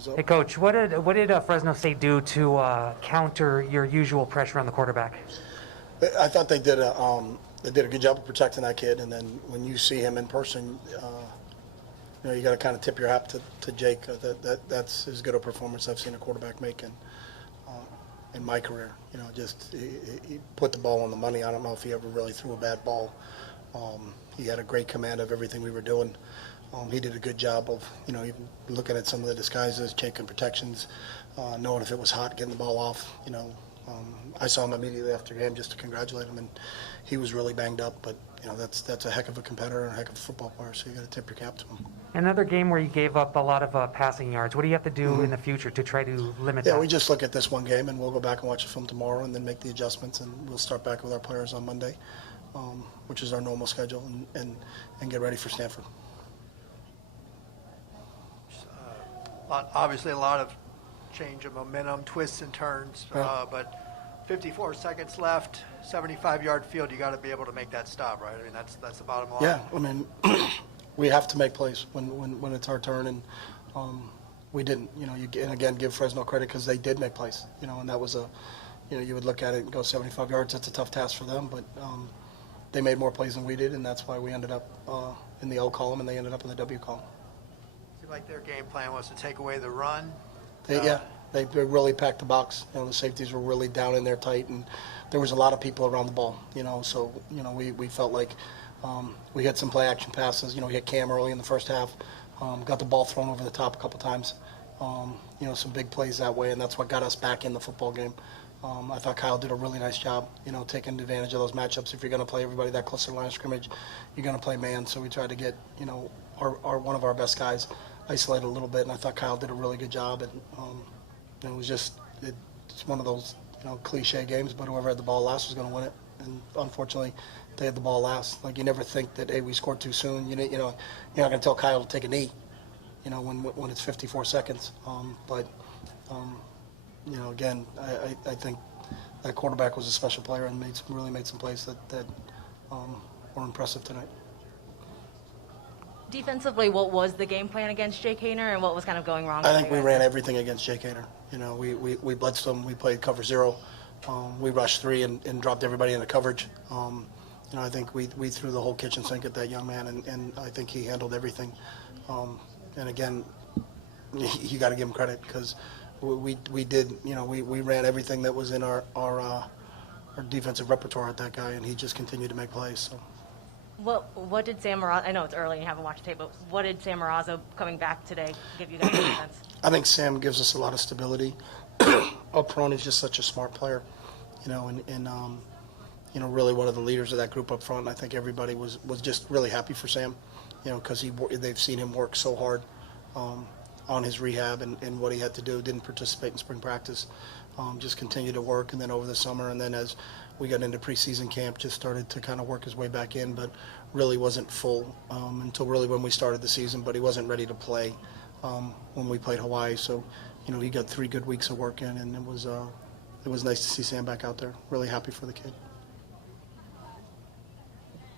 was up. Hey, Coach, what did Fresno State do to counter your usual pressure on the quarterback? I thought they did a good job of protecting that kid, and then when you see him in person, you got to kind of tip your hat to Jake. That's as good a performance I've seen a quarterback make in my career. He put the ball on the money. I don't know if he ever really threw a bad ball. He had a great command of everything we were doing. He did a good job of, even looking at some of the disguises, taking protections, knowing if it was hot, getting the ball off. I saw him immediately after the game just to congratulate him, and he was really banged up. But that's a heck of a competitor and a heck of a football player. So you got to tip your cap to him. Another game where you gave up a lot of passing yards. What do you have to do in the future to try to limit that? Yeah, we just look at this one game, and we'll go back and watch the film tomorrow, and then make the adjustments, and we'll start back with our players on Monday, which is our normal schedule, and get ready for Stanford. Obviously, a lot of change of momentum, twists and turns, Yeah. but 54 seconds left, 75-yard field. You got to be able to make that stop, right? I mean, that's the bottom line. Yeah, I mean, we have to make plays when it's our turn, and we didn't. And again, give Fresno credit because they did make plays. And that was you would look at it and go 75 yards. That's a tough task for them, but they made more plays than we did, and that's why we ended up in the L column and they ended up in the W column. Like their game plan was to take away the run. They really packed the box. The safeties were really down in there tight, and there was a lot of people around the ball. So we felt like we had some play action passes. We hit Cam early in the first half, got the ball thrown over the top a couple times. Some big plays that way, and that's what got us back in the football game. I thought Kyle did a really nice job, taking advantage of those matchups. If you're going to play everybody that close to the line of scrimmage, you're going to play man. So we tried to get one of our best guys isolated a little bit, and I thought Kyle did a really good job. And it was it's one of those cliche games, but whoever had the ball last was going to win it. And unfortunately, they had the ball last. Like, you never think that, hey, we scored too soon. You're not going to tell Kyle to take a knee, when it's 54 seconds. Again, I think that quarterback was a special player and really made some plays that were impressive tonight. Defensively, what was the game plan against Jake Haener, and what was kind of going wrong? I think we ran everything against Jake Haener. We blitzed him. We played cover zero. We rushed three and dropped everybody into coverage. I think we threw the whole kitchen sink at that young man, and I think he handled everything. And again, you got to give him credit because we did. We ran everything that was in our defensive repertoire at that guy, and he just continued to make plays. So. What did Sam Marazzo, I know it's early and you haven't watched the tape, but what did Sam Marazzo coming back today give you guys confidence? I think Sam gives us a lot of stability. Up front, he's just such a smart player, and really one of the leaders of that group up front. I think everybody was just really happy for Sam, because they've seen him work so hard on his rehab and what he had to do. Didn't participate in spring practice, just continued to work, and then over the summer, and then as we got into preseason camp, just started to kind of work his way back in, but really wasn't full until really when we started the season. But he wasn't ready to play when we played Hawaii. So, he got 3 good weeks of work in, and it was nice to see Sam back out there. Really happy for the kid.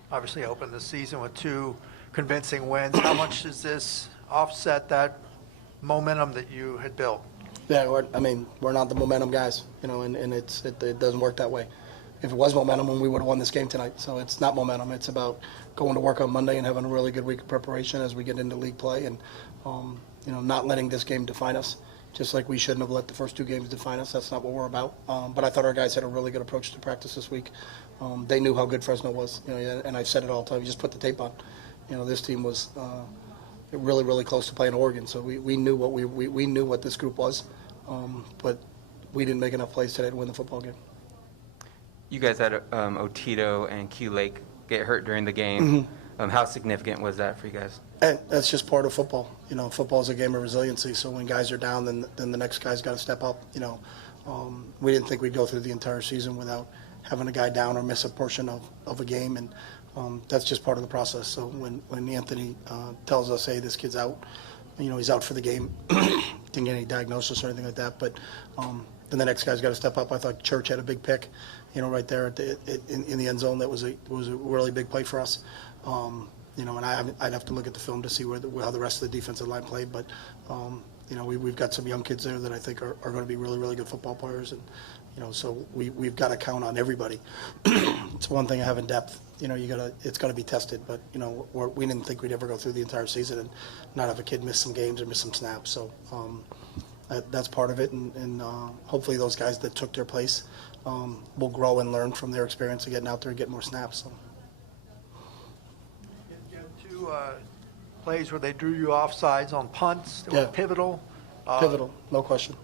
Obviously opened the season with 2 convincing wins. How much does this offset that momentum that you had built? Yeah, we're not the momentum guys, and it doesn't work that way. If it was momentum, we would have won this game tonight. So it's not momentum. It's about going to work on Monday and having a really good week of preparation as we get into league play, and not letting this game define us. Just like we shouldn't have let the first 2 games define us. That's not what we're about. But I thought our guys had a really good approach to practice this week. They knew how good Fresno was, and I've said it all the time. You just put the tape on. This team was really, really close to playing Oregon. So we knew what we knew what this group was, but we didn't make enough plays today to win the football game. You guys had Otito and Q Lake get hurt during the game. How significant was that for you guys? Hey, that's just part of football. Football is a game of resiliency. So when guys are down, then the next guy's got to step up. We didn't think we'd go through the entire season without having a guy down or miss a portion of a game, and that's just part of the process. So when Anthony tells us, hey, this kid's out, he's out for the game, didn't get any diagnosis or anything like that, but then the next guy's got to step up. I thought Church had a big pick, right there in the end zone. That was a really big play for us. And I'd have to look at the film to see how the rest of the defensive line played, but we've got some young kids there that I think are going to be really, really good football players, and so we've got to count on everybody. It's one thing I have in depth. It's got to be tested, but we didn't think we'd ever go through the entire season and not have a kid miss some games or miss some snaps. So that's part of it, and hopefully those guys that took their place will grow and learn from their experience of getting out there and get more snaps. So. You had two plays where they drew you offsides on punts that were pivotal. Pivotal, no question.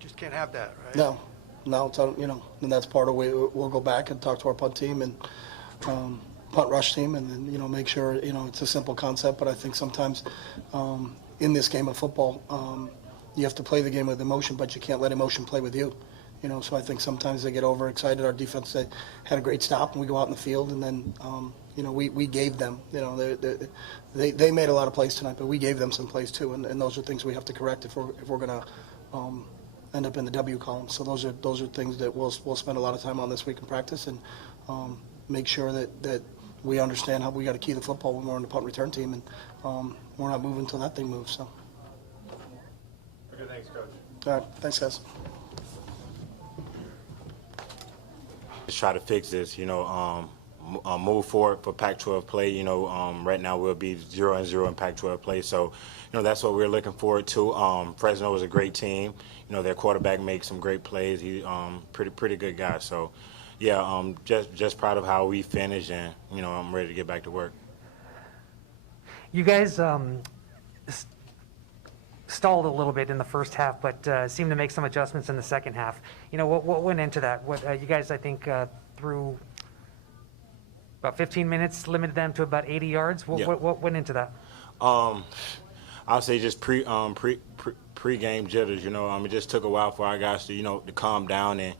Just can't have that, right? No, it's, and that's part of we'll go back and talk to our punt team and punt rush team, and then make sure it's a simple concept, but I think sometimes in this game of football you have to play the game with emotion, but you can't let emotion play with you. So I think sometimes they get overexcited. Our defense had a great stop, and we go out in the field, and then we gave them. They made a lot of plays tonight, but we gave them some plays too, and those are things we have to correct if we're going to end up in the W column. So those are things that we'll spend a lot of time on this week in practice, and make sure that we understand how we got to key the football when we're on the punt return team, and we're not moving until that thing moves. So. Okay, thanks, Coach. All right, thanks, guys. Let's try to fix this, move forward for Pac-12 play. Right now we'll be 0-0 in Pac-12 play. So, that's what we're looking forward to. Fresno is a great team. Their quarterback makes some great plays. He's pretty good guy. So, yeah, just proud of how we finished, and, I'm ready to get back to work. You guys stalled a little bit in the first half, but seemed to make some adjustments in the second half. What went into that? You guys, I think, through about 15 minutes, limited them to about 80 yards. What went into that? I'll say just pre-game jitters. It just took a while for our guys to to calm down and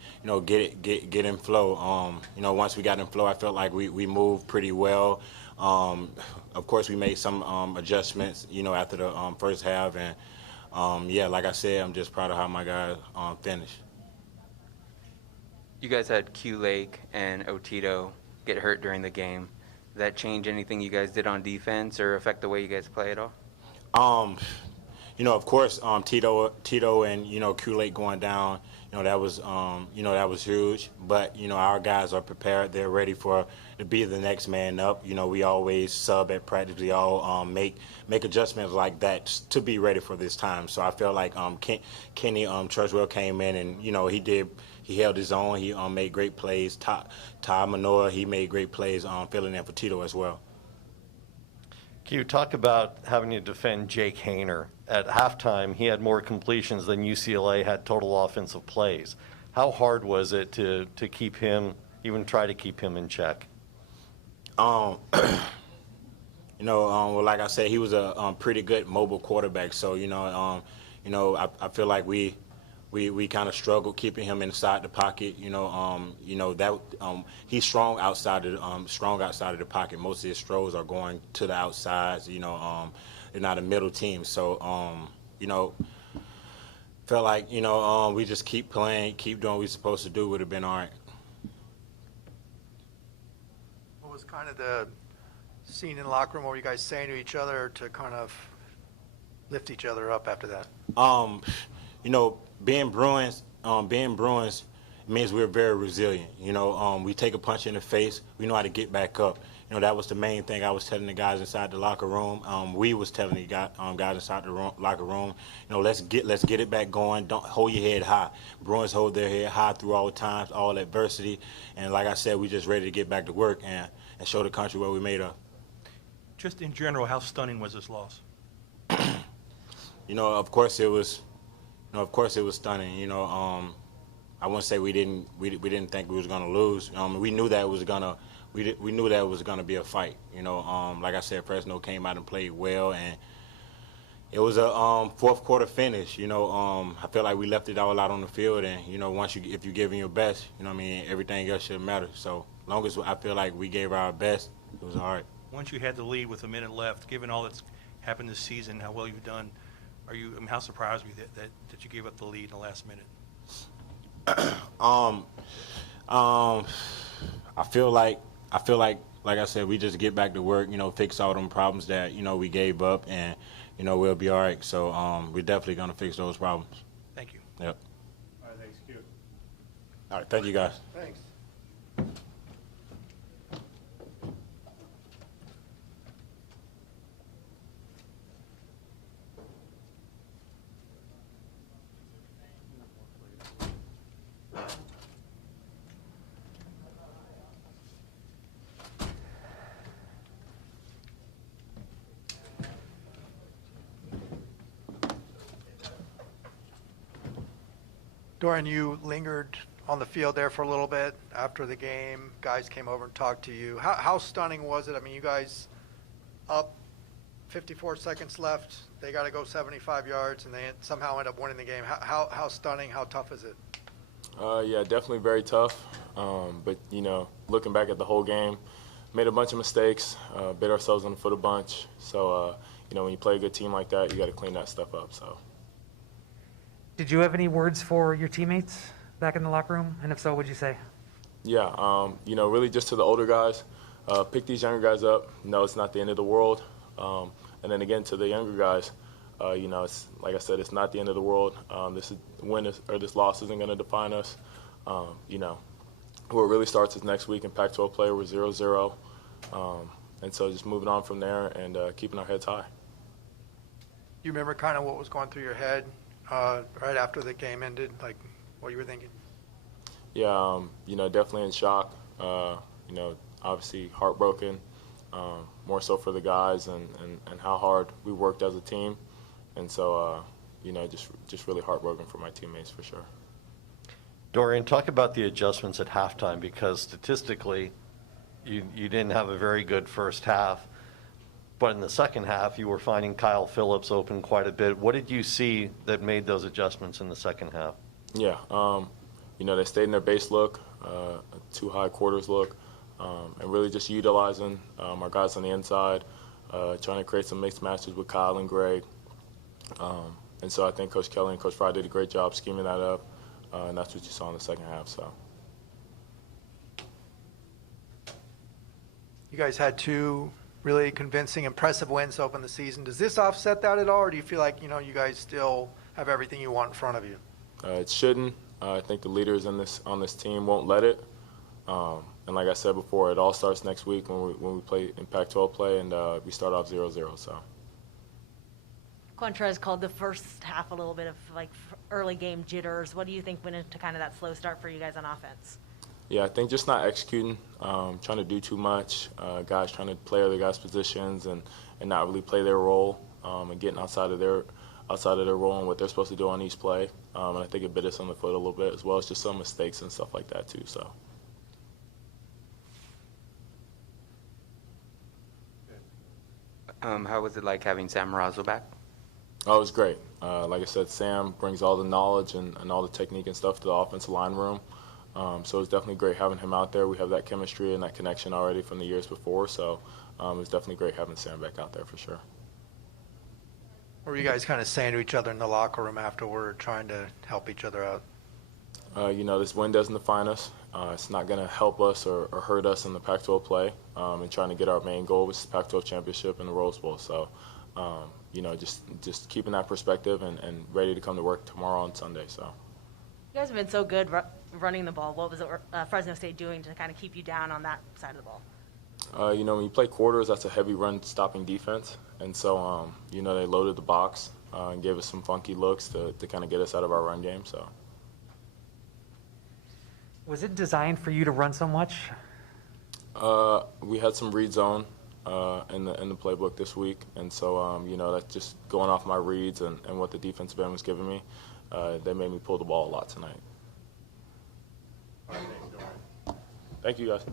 get in flow. Once we got in flow, I felt like we moved pretty well. Of course, we made some adjustments after the first half, and like I said, I'm just proud of how my guys finished. You guys had Q Lake and Otito get hurt during the game. Did that change anything you guys did on defense or affect the way you guys play at all? Of course, Tito and Q Lake going down, that was huge. But our guys are prepared; they're ready to be the next man up. We always sub at practice. We all make adjustments like that to be ready for this time. So I feel like Kenny Truswell came in and he held his own. He made great plays. Ty Manoa, he made great plays filling in for Tito as well. Can you talk about having to defend Jake Hayner? At halftime, he had more completions than UCLA had total offensive plays. How hard was it to keep him, even try to keep him in check? Well, like I said, he was a pretty good mobile quarterback. So, I feel like we kind of struggled keeping him inside the pocket. He's strong outside of the pocket. Most of his throws are going to the outsides. They're not a middle team. So, felt like we just keep playing, keep doing what we're supposed to do. Would have been all right. What was kind of the scene in the locker room? What were you guys saying to each other to kind of lift each other up after that? Being Bruins means we're very resilient. We take a punch in the face. We know how to get back up. That was the main thing I was telling the guys inside the locker room. We was telling the guys inside the locker room, let's get it back going. Don't hold your head high. Bruins hold their head high through all times, all adversity. And like I said, we just ready to get back to work and show the country what we made of. Just in general, how stunning was this loss? Of course it was. Of course it was stunning. I wouldn't say we didn't think we was gonna lose. We knew that it was gonna. We knew that it was gonna be a fight. Like I said, Fresno came out and played well, and it was a fourth quarter finish. I feel like we left it all out on the field, and if you're giving your best, everything else should matter. So long as I feel like we gave our best, it was all right. Once you had the lead with a minute left, given all that's happened this season, how well you've done, how surprised were you that you gave up the lead in the last minute? I feel like like I said, we just get back to work, fix all them problems that, we gave up, and, we'll be all right. So we're definitely going to fix those problems. Thank you. Yep. All right, thanks, Q. All right, thank you, guys. Thanks. Dorian, you lingered on the field there for a little bit after the game. Guys came over and talked to you. How stunning was it? I mean, you guys up 54 seconds left. They got to go 75 yards, and they somehow end up winning the game. How stunning, how tough is it? Yeah, definitely very tough. But, looking back at the whole game, made a bunch of mistakes, bit ourselves on the foot a bunch. So, when you play a good team like that, you got to clean that stuff up. So. Did you have any words for your teammates back in the locker room? And if so, what'd you say? Yeah, really just to the older guys, pick these younger guys up. It's not the end of the world. And then again, to the younger guys, it's like I said, it's not the end of the world. This loss isn't going to define us. Where it really starts is next week in Pac-12 play. We're 0-0. And so just moving on from there and keeping our heads high. You remember kind of what was going through your head right after the game ended, like what you were thinking? Yeah, definitely in shock. Obviously heartbroken, more so for the guys and how hard we worked as a team. And so, just really heartbroken for my teammates for sure. Dorian, talk about the adjustments at halftime, because statistically you didn't have a very good first half. But in the second half, you were finding Kyle Phillips open quite a bit. What did you see that made those adjustments in the second half? Yeah, they stayed in their base look, 2 high quarters look, and really just utilizing our guys on the inside, trying to create some mixed matches with Kyle and Greg. And so I think Coach Kelly and Coach Fry did a great job scheming that up, and that's what you saw in the second half. So. You guys had 2 really convincing, impressive wins to open the season. Does this offset that at all, or do you feel like, you guys still have everything you want in front of you? It shouldn't. I think the leaders on this team won't let it. And like I said before, it all starts next week when we play in Pac-12 play, and we start off 0-0. So. Quantrez called the first half a little bit of like early game jitters. What do you think went into kind of that slow start for you guys on offense? Yeah, I think just not executing, trying to do too much, guys trying to play other guys' positions and not really play their role, and getting outside of their role and what they're supposed to do on each play. And I think it bit us on the foot a little bit, as well as just some mistakes and stuff like that too. So. How was it like having Sam Marazzo back? Oh, it was great. Like I said, Sam brings all the knowledge and all the technique and stuff to the offensive line room. So it was definitely great having him out there. We have that chemistry and that connection already from the years before. So it was definitely great having Sam back out there for sure. What were you guys kind of saying to each other in the locker room afterward, trying to help each other out? This win doesn't define us. It's not going to help us or hurt us in the Pac-12 play and trying to get our main goal, which is the Pac-12 championship and the Rose Bowl. So, just keeping that perspective and ready to come to work tomorrow on Sunday. So. You guys have been so good running the ball. What was Fresno State doing to kind of keep you down on that side of the ball? When you play quarters, that's a heavy run-stopping defense. And so, they loaded the box and gave us some funky looks to kind of get us out of our run game. So. Was it designed for you to run so much? We had some read zone in the playbook this week. And so, that's just going off my reads and what the defensive end was giving me. They made me pull the ball a lot tonight. Thank you, guys.